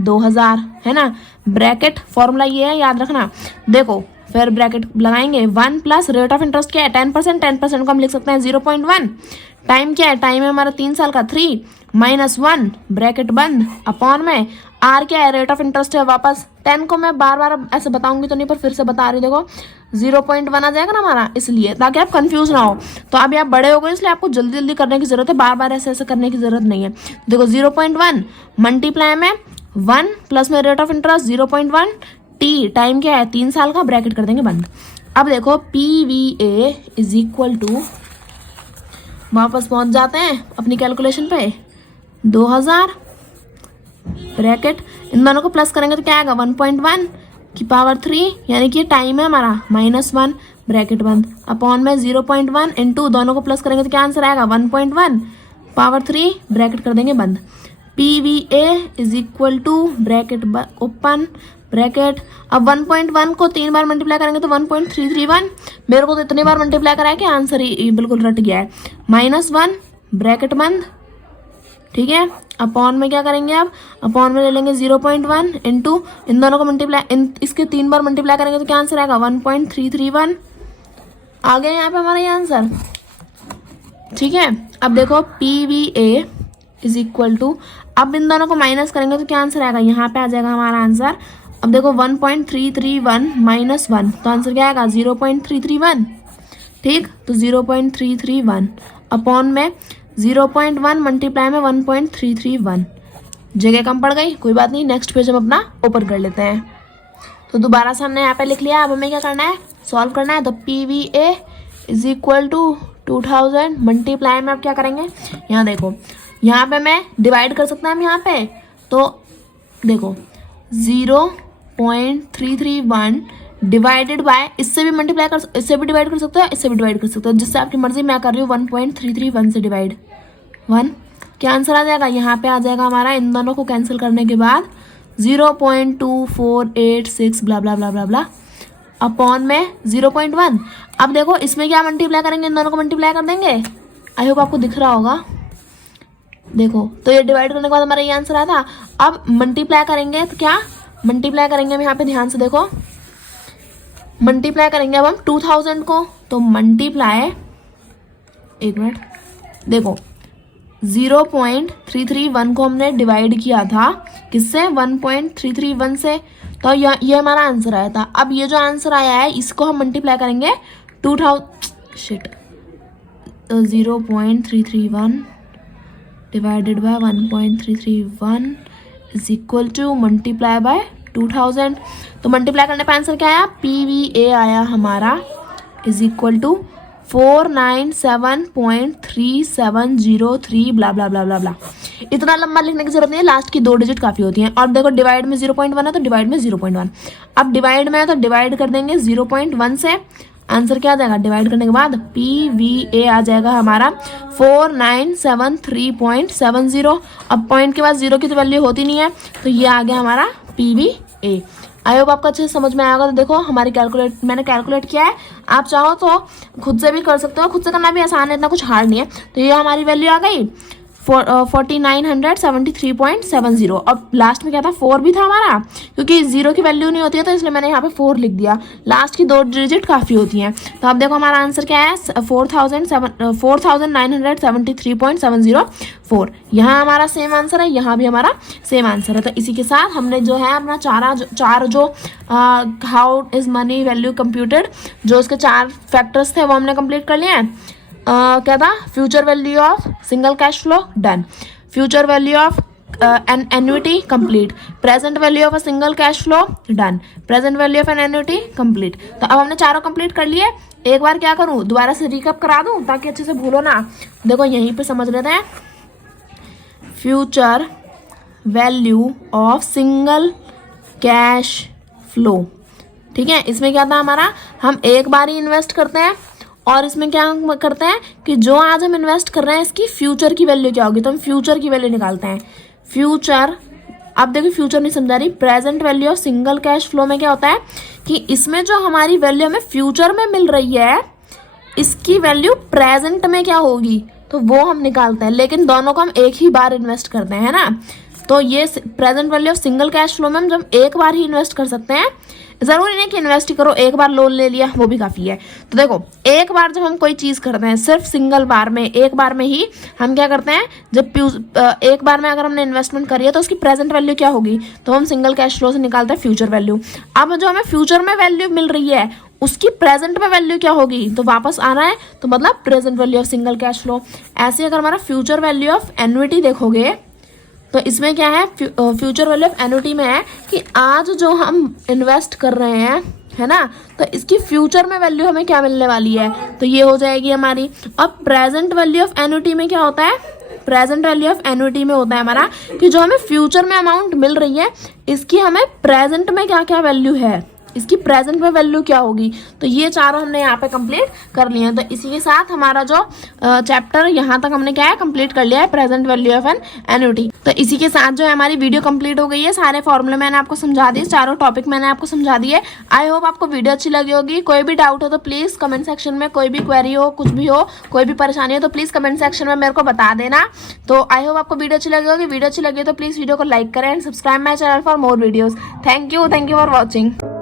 2000 है ना, ब्रैकेट फॉर्मूला ये है याद रखना। देखो फिर ब्रैकेट लगाएंगे 1 प्लस रेट ऑफ इंटरेस्ट क्या है 10%, 10% को हम लिख सकते हैं 0.1, टाइम क्या है, टाइम है हमारा 3 साल का 3 माइनस 1 ब्रैकेट बंद अपॉन में आर क्या है, रेट ऑफ इंटरेस्ट है वापस 10 को मैं बार बार ऐसे बताऊंगी तो नहीं पर फिर से बता रही, देखो 0.1 आ जाएगा ना हमारा, इसलिए ताकि आप कंफ्यूज ना हो। तो अभी आप बड़े हो गए इसलिए आपको जल्दी जल्दी करने की जरूरत है, बार बार ऐसे ऐसे करने की जरूरत नहीं है। देखो 0.1 मल्टीप्लाई में 1 प्लस में rate of interest 0.1 T, time क्या है 3 साल का, ब्रैकेट कर देंगे बंद। अब देखो PVA इज इक्वल टू, वापस पहुंच जाते हैं अपनी कैलकुलेशन पे, 2000 ब्रैकेट, इन दोनों को प्लस करेंगे तो क्या आएगा 1.1 की पावर 3, यानी कि टाइम है हमारा -1 ब्रैकेट बंद अपॉन में 0.1 इंटू, दोनों को प्लस करेंगे तो क्या आंसर आएगा 1.1 पावर 3 ब्रैकेट कर देंगे बंद। PVA is equal to bracket open bracket, अब 1.1 को 3 बार मल्टीप्लाई करेंगे तो 1.331, मेरे को तो इतनी बार मल्टीप्लाई करा है कि आंसर ही बिल्कुल रट गया है, -1 ब्रैकेट बंद, ठीक है। अपॉन में क्या करेंगे अब, अपॉन में ले लेंगे 0.1 इंटू, इन दोनों को मल्टीप्लाई इसके 3 बार मल्टीप्लाई करेंगे तो क्या आंसर आएगा 1.331, आ गया यहाँ पे हमारा ये आंसर, ठीक है। अब देखो PVA इज इक्वल टू, अब इन दोनों को माइनस करेंगे तो क्या आंसर आएगा, यहाँ पे आ जाएगा हमारा आंसर। अब देखो 1.331 माइनस 1 तो आंसर क्या आएगा 0.331, ठीक। तो 0.331 अपॉन में 0.1 मल्टीप्लाई में 1.331, जगह कम पड़ गई, कोई बात नहीं, नेक्स्ट पेज हम अपना ओपन कर लेते हैं। तो दोबारा से हमने यहाँ पे लिख लिया, अब हमें क्या करना है, सॉल्व करना है। तो PVA is equal to 2000 multiply में अब क्या करेंगे, यहाँ देखो यहाँ पे मैं डिवाइड कर सकता हूँ यहाँ पे, तो देखो 0.331 डिवाइडेड बाय, इससे भी मल्टीप्लाई कर, इससे भी डिवाइड कर सकते हो, इससे भी डिवाइड कर सकते हो, जिससे आपकी मर्जी, मैं कर रही हूँ 1.331 से डिवाइड 1, क्या आंसर आ जाएगा, यहाँ पे आ जाएगा हमारा, इन दोनों को कैंसिल करने के बाद 0.2486 ब्ला ब्ला ब्ला ब्ला ब्ला अपॉन में 0.1। अब देखो इसमें क्या मल्टीप्लाई करेंगे, इन दोनों को मल्टीप्लाई कर देंगे, आई होप आपको दिख रहा होगा, देखो तो ये डिवाइड करने के बाद हमारा ये आंसर आया था। अब मल्टीप्लाई करेंगे तो क्या मल्टीप्लाई करेंगे हम, यहाँ पे ध्यान से देखो, मल्टीप्लाई करेंगे अब हम 2000 को, तो मल्टीप्लाई, एक मिनट, देखो 0.331 को हमने डिवाइड किया था किससे, 1.331 से, तो ये हमारा आंसर आया था। अब ये जो आंसर आया है इसको हम मल्टीप्लाई करेंगे 0.331 divided by 1.331 is equal to multiply by 2000। तो मल्टीप्लाई करने पर आंसर क्या आया, PVA आया हमारा is equal to 497.3703 blah blah blah blah ब्ला। इतना लंबा लिखने की जरूरत नहीं है, लास्ट की 2 डिजिट काफी होती हैं। और देखो डिवाइड में 0.1 है तो डिवाइड में 0.1, अब डिवाइड में है तो डिवाइड कर देंगे 0.1 से, आंसर क्या आ जाएगा, डिवाइड करने के बाद PVA आ जाएगा हमारा 4973.70। अब पॉइंट के बाद 0 की तो वैल्यू होती नहीं है, तो ये आ गया हमारा PVA। आई होप आपको अच्छे से समझ में आएगा। तो देखो हमारी मैंने कैलकुलेट किया है, आप चाहो तो खुद से भी कर सकते हो, खुद से करना भी आसान है, इतना कुछ हार्ड नहीं है। तो ये हमारी वैल्यू आ गई 4973.70। अब लास्ट में क्या था, 4 भी था हमारा, क्योंकि 0 की वैल्यू नहीं होती है तो इसलिए मैंने यहाँ पे 4 लिख दिया। लास्ट की 2 डिजिट काफ़ी होती हैं। तो अब देखो हमारा आंसर क्या है, 4973.704। यहाँ हमारा सेम आंसर है, यहाँ भी हमारा सेम आंसर है। तो इसी के साथ हमने जो है अपना चार जो how is money value computed, जो उसके 4 फैक्टर्स थे वो हमने कंप्लीट कर लिए हैं। क्या था, future value of single cash flow done, future value of an annuity complete, present value of a single cash flow done, present value of an annuity complete. तो अब हमने चारों कंप्लीट कर लिए। एक बार क्या करूं, दोबारा से रिकअप करा दूं ताकि अच्छे से भूलो ना। देखो यहीं पे समझ लेते हैं, future value of single cash flow, ठीक है। इसमें क्या था हमारा, हम एक बार ही इन्वेस्ट करते हैं और इसमें क्या करते हैं कि जो आज हम इन्वेस्ट कर रहे हैं इसकी फ्यूचर की वैल्यू क्या होगी, तो हम फ्यूचर की वैल्यू निकालते हैं। फ्यूचर, अब देखिए फ्यूचर नहीं समझा रही, present value of single cash flow में क्या होता है कि इसमें जो हमारी वैल्यू हमें फ्यूचर में मिल रही है इसकी वैल्यू प्रेजेंट में क्या होगी, तो वो हम निकालते हैं। लेकिन दोनों को हम एक ही बार इन्वेस्ट करते हैं, है ना। तो ये present value of single cash flow में हम जब एक बार ही इन्वेस्ट कर सकते हैं, जरूरी नहीं कि इन्वेस्ट ही करो, एक बार लोन ले लिया वो भी काफ़ी है। तो देखो एक बार जब हम कोई चीज़ करते हैं सिर्फ सिंगल बार में, एक बार में ही हम क्या करते हैं, जब एक बार में अगर हमने इन्वेस्टमेंट करी है तो उसकी प्रेजेंट वैल्यू क्या होगी, तो हम सिंगल कैश फ्लो से निकालते हैं फ्यूचर वैल्यू। अब जो हमें फ्यूचर में वैल्यू मिल रही है उसकी प्रेजेंट में वैल्यू क्या होगी, तो वापस आना है तो मतलब present value of single cash flow. ऐसे अगर हमारा फ्यूचर वैल्यू ऑफ एन्युटी देखोगे तो इसमें क्या है, फ्यूचर वैल्यू ऑफ एन्युटी में है कि आज जो हम इन्वेस्ट कर रहे हैं, है ना, तो इसकी फ्यूचर में वैल्यू हमें क्या मिलने वाली है, तो ये हो जाएगी हमारी। अब प्रेजेंट वैल्यू ऑफ एन्युटी में क्या होता है, प्रेजेंट वैल्यू ऑफ एन्युटी में होता है हमारा कि जो हमें फ्यूचर में अमाउंट मिल रही है इसकी हमें प्रेजेंट में क्या क्या वैल्यू है, इसकी प्रेजेंट में वैल्यू क्या होगी। तो ये चारों हमने यहाँ पे कंप्लीट कर लिए हैं। तो इसी के साथ हमारा जो चैप्टर यहाँ तक हमने क्या है कंप्लीट कर लिया है, present value of an annuity. तो इसी के साथ जो है हमारी वीडियो कंप्लीट हो गई है। सारे फॉर्मूले मैंने आपको समझा दिए, चारों टॉपिक मैंने आपको समझा दिए। आई होप आपको वीडियो अच्छी लगी होगी। कोई भी डाउट हो तो प्लीज़ कमेंट सेक्शन में, कोई भी क्वेरी हो, कुछ भी हो, कोई भी परेशानी हो तो प्लीज़ कमेंट सेक्शन में मेरे को बता देना। तो आई होप आपको वीडियो अच्छी लगी होगी। वीडियो अच्छी लगी तो प्लीज़ वीडियो को लाइक करें and subscribe my channel for more videos. Thank you for watching.